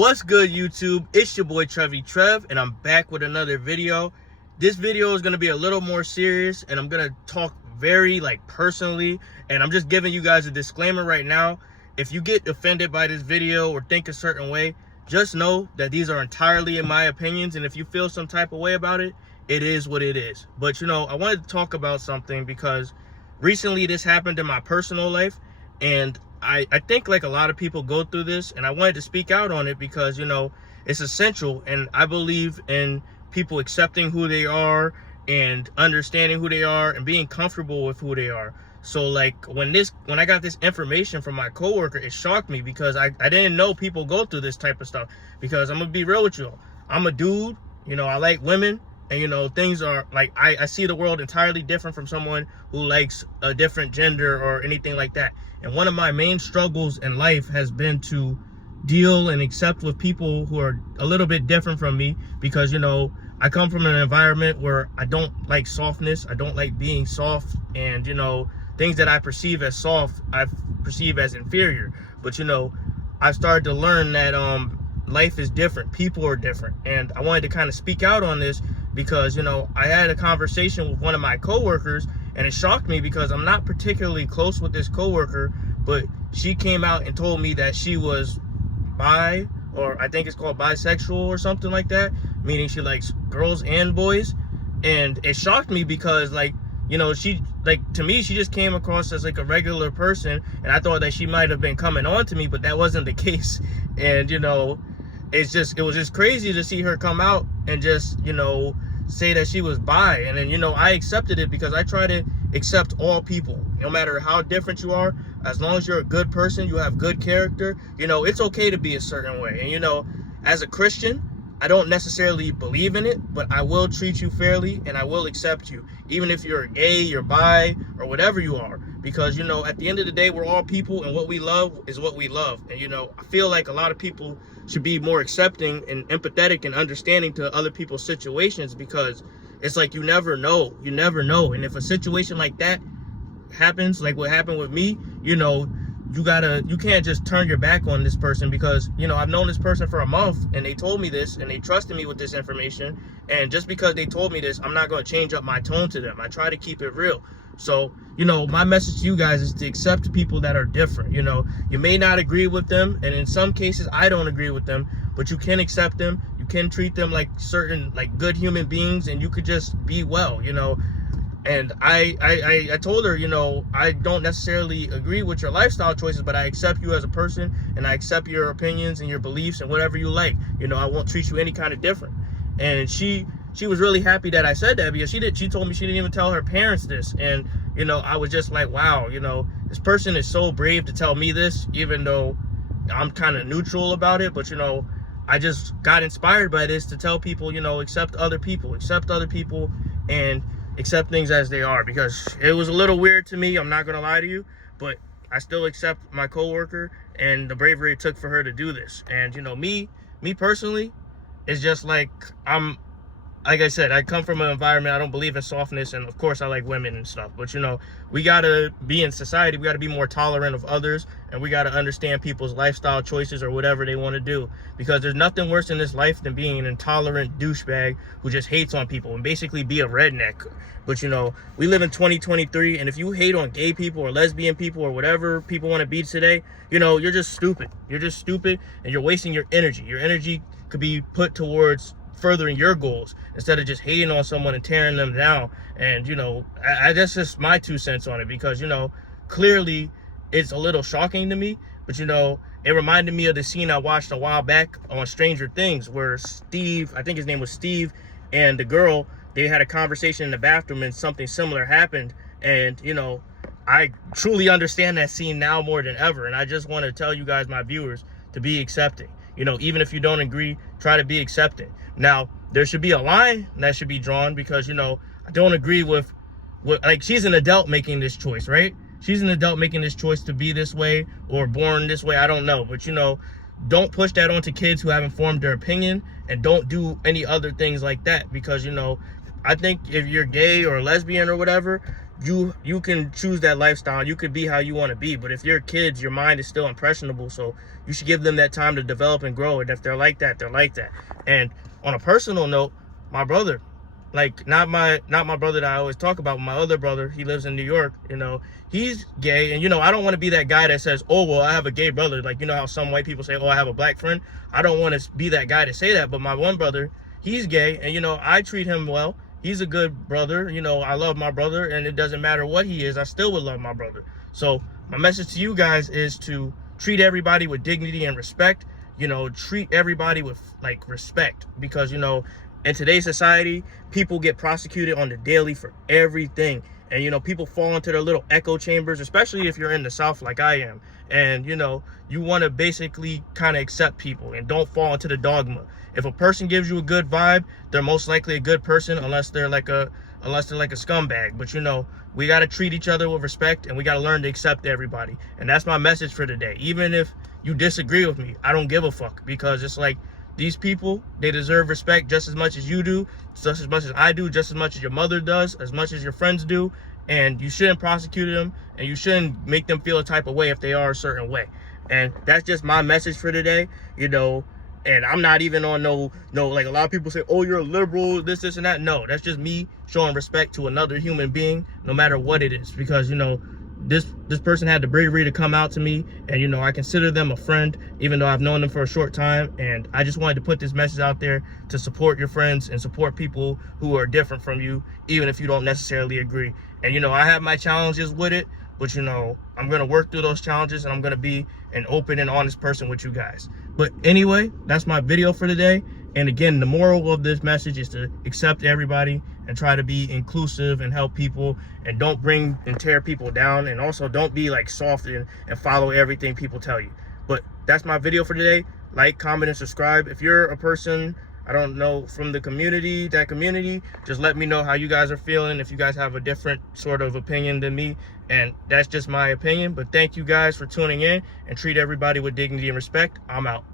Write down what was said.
What's good, YouTube? It's your boy Trev, and I'm back with another video. This video is going to be a little more serious, and I'm going to talk very personally, and I'm just giving you guys a disclaimer right now. If you get offended by this video or think a certain way, just know that these are entirely in my opinions, and if you feel some type of way about it, it is what it is. But I wanted to talk about something because recently this happened in my personal life, and I think a lot of people go through this, and I wanted to speak out on it because it's essential, and I believe in people accepting who they are and understanding who they are and being comfortable with who they are. So when I got this information from my coworker, it shocked me because I didn't know people go through this type of stuff. Because I'm gonna be real with you, I'm a dude, I like women, and things are I see the world entirely different from someone who likes a different gender or anything like that. And one of my main struggles in life has been to deal and accept with people who are a little bit different from me, because I come from an environment where I don't like softness. I don't like being soft, and things that I perceive as soft, I perceive as inferior. But I've started to learn that life is different, people are different, and I wanted to kind of speak out on this because I had a conversation with one of my coworkers, and it shocked me because I'm not particularly close with this coworker, but she came out and told me that she was bi, or I think it's called bisexual or something like that, meaning she likes girls and boys. And it shocked me because she to me, she just came across as a regular person, and I thought that she might have been coming on to me, but that wasn't the case. And it was just crazy to see her come out and just say that she was bi. And then I accepted it because I try to accept all people, no matter how different you are. As long as you're a good person, you have good character, it's okay to be a certain way. And as a Christian, I don't necessarily believe in it, but I will treat you fairly, and I will accept you, even if you're gay, you're bi, or whatever you are. Because at the end of the day, we're all people, and what we love is what we love. And I feel like a lot of people should be more accepting and empathetic and understanding to other people's situations, because it's you never know. And if a situation like that happens, like what happened with me, you can't just turn your back on this person, because I've known this person for a month, and they told me this, and they trusted me with this information. And just because they told me this, I'm not going to change up my tone to them. I try to keep it real. So my message to you guys is to accept people that are different. You may not agree with them, and in some cases I don't agree with them, but you can accept them. You can treat them like certain good human beings, and you could just be well. And I told her, I don't necessarily agree with your lifestyle choices, but I accept you as a person, and I accept your opinions and your beliefs and whatever you like. I won't treat you any kind of different. And she was really happy that I said that, because she told me she didn't even tell her parents this. And I was just like, wow, this person is so brave to tell me this, even though I'm kind of neutral about it. But I just got inspired by this to tell people, accept other people, and accept things as they are. Because it was a little weird to me, I'm not gonna lie to you, but I still accept my coworker and the bravery it took for her to do this. And me personally, it's just like I said, I come from an environment, I don't believe in softness, and of course I like women and stuff. But we gotta be in society, we gotta be more tolerant of others, and we gotta understand people's lifestyle choices or whatever they want to do. Because there's nothing worse in this life than being an intolerant douchebag who just hates on people and basically be a redneck. But we live in 2023, and if you hate on gay people or lesbian people or whatever people want to be today, you're just stupid. You're just stupid, and you're wasting your energy. Your energy could be put towards furthering your goals instead of just hating on someone and tearing them down. And that's just my 2 cents on it, because clearly it's a little shocking to me. But it reminded me of the scene I watched a while back on Stranger Things, where Steve, I think his name was Steve, and the girl, they had a conversation in the bathroom, and something similar happened. And I truly understand that scene now more than ever. And I just want to tell you guys, my viewers, to be accepting. Even if you don't agree, try to be accepting. Now, there should be a line that should be drawn, because I don't agree with what, she's an adult making this choice, right? She's an adult making this choice to be this way or born this way, I don't know. But don't push that onto kids who haven't formed their opinion, and don't do any other things like that. Because I think if you're gay or lesbian or whatever, you can choose that lifestyle. You could be how you want to be, but if you're kids, your mind is still impressionable, so you should give them that time to develop and grow. And if they're like that, they're like that. And on a personal note, my brother, like not my brother that I always talk about, my other brother, he lives in New York, you know, he's gay. And you know, I don't want to be that guy that says, oh well, I have a gay brother. Like, you know how some white people say, oh, I have a black friend. I don't want to be that guy to say that. But my one brother, he's gay, and you know, I treat him well. He's a good brother. You know, I love my brother, and it doesn't matter what he is, I still would love my brother. So my message to you guys is to treat everybody with dignity and respect. You know, treat everybody with like respect, because you know, in today's society, people get prosecuted on the daily for everything. And you know, people fall into their little echo chambers, especially if you're in the South like I am. And you know, you want to basically kind of accept people and don't fall into the dogma. If a person gives you a good vibe, they're most likely a good person, unless they're like a scumbag. But you know, we got to treat each other with respect, and we got to learn to accept everybody. And that's my message for today. Even if you disagree with me, I don't give a fuck, because it's like, these people, they deserve respect just as much as you do, just as much as I do, just as much as your mother does, as much as your friends do. And you shouldn't prosecute them, and you shouldn't make them feel a type of way if they are a certain way. And that's just my message for today, you know. And I'm not even on no like a lot of people say, oh, you're a liberal, this and that. No, that's just me showing respect to another human being, no matter what it is. Because you know, this person had the bravery to come out to me, and you know, I consider them a friend, even though I've known them for a short time. And I just wanted to put this message out there to support your friends and support people who are different from you, even if you don't necessarily agree. And you know, I have my challenges with it, but you know, I'm gonna work through those challenges, and I'm gonna be an open and honest person with you guys. But anyway, that's my video for today. And again, the moral of this message is to accept everybody and try to be inclusive and help people, and don't bring and tear people down, and also don't be like soft and follow everything people tell you. But that's my video for today. Like, comment, and subscribe. If you're a person, I don't know, from the community, just let me know how you guys are feeling, if you guys have a different sort of opinion than me. And that's just my opinion. But thank you guys for tuning in, and treat everybody with dignity and respect. I'm out.